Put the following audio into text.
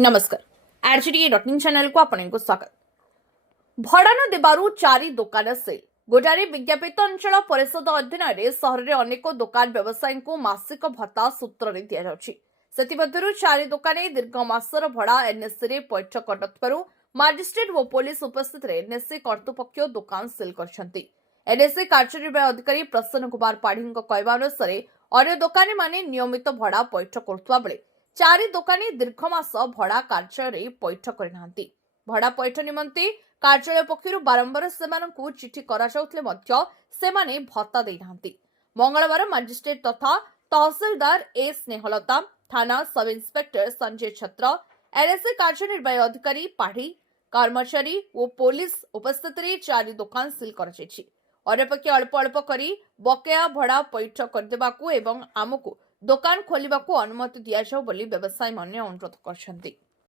नमस्कार Rgda.in channel को आपको स्वागत। भड़ा न देबारु चारि दुकान सेल गोटारे विज्ञापित अंचल परिषद अधीन सहर में अनेक दुकान व्यवसायी को मासिक भत्ता सूत्र में दि जाउछि। सेतिमध्यरु चारि दुकाने दीर्घ मासर भड़ा एनएससी रे पैठ करनथिबारु मजिस्ट्रेट व पुलिस उपस्थित एनएससी कर्तृपक्ष दुकान सेल करछन्ति। एनएससी कार्यनिर्वाही अधिकारी प्रसन्न कुमार पाढ़ी कहवा अनुसार अन्य दुकानी माने नियमित भड़ा पैठ करुवा बेले चारि दुकानी दीर्घ मास भड़ा कार्यालय पैठ करनाहांती। भड़ा पैठ निमंते कार्यालय पक्षरु बारंबार सेमानंकु चिठी कराଯାଉଥିଲେ ମଧ୍ୟ ସେମାନେ भत्ता ଦେଇନାହାନ୍ତି। मंगलवार मजिस्ट्रेट तथा तहसीलदार ए स्नेहलता, थाना सब इन्स्पेक्टर संजय छत्र, एनएससी कार्यनिर्वाही अधिकारी पाढ़ी, कर्मचारी और पुलिस उपस्थित चारि दुकान सील कराଯାଇଛି। अन्यपक्षे अल्प अल्प करी बकेया भड़ा पैठ करदेबाकू एवं आमकू दुकान खोलिबाकू अनुमति दिया जाऊ बोली व्यवसायी माने अनुरोध करछन्ति।